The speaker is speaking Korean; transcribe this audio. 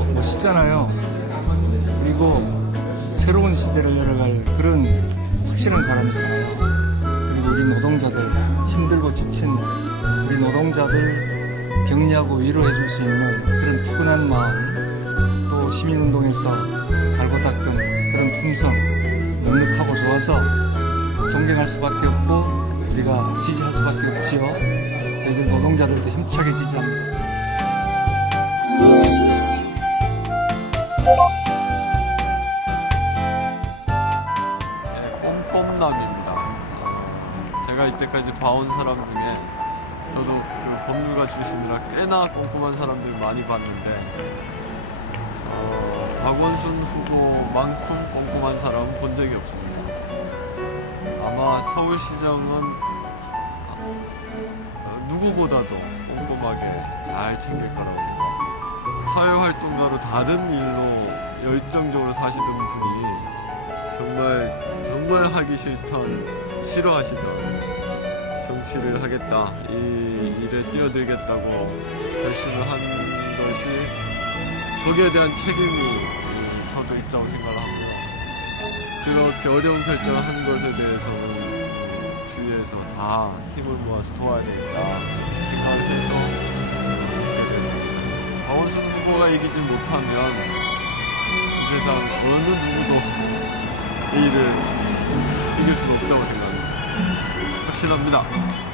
많아요. 그리고 새로운 시대를 열어갈 그런 확실한 사람이잖아요. 그리고 우리 노동자들 힘들고 지친 우리 노동자들 격려하고 위로해 줄 수 있는 그런 푸근한 마음 또 시민운동에서 달고 닦은 그런 품성 넉넉하고 좋아서 존경할 수밖에 없고 우리가 지지할 수밖에 없지요. 저희들 노동자들도 힘차게 지지합니다. 어, 제가 이때까지 봐온 사람 중에 저도 그 법률가 출신이라 꽤나 꼼꼼한 사람들 많이 봤는데 어, 박원순 후보만큼 꼼꼼한 사람은 본 적이 없습니다. 아마 서울시정은 어, 누구보다도 꼼꼼하게 잘 챙길 거라고 생각합니다. 사회활동가로 다른 일로 열정적으로 사시던 분이 정말 정말 하기 싫던 싫어하시던 정치를 하겠다 이 일에 뛰어들겠다고 결심을 한 것이 거기에 대한 책임이 저도 있다고 생각을 하고요. 그렇게 어려운 결정을 한 것에 대해서는 주위에서 다 힘을 모아서 도와야 이렇게 생각을 해서 그렇게 됐습니다. 박원순 후보가 이기지 못하면 이 세상 어느 누구도 이 일을 이길 수는 없다고 생각합니다. 확신합니다.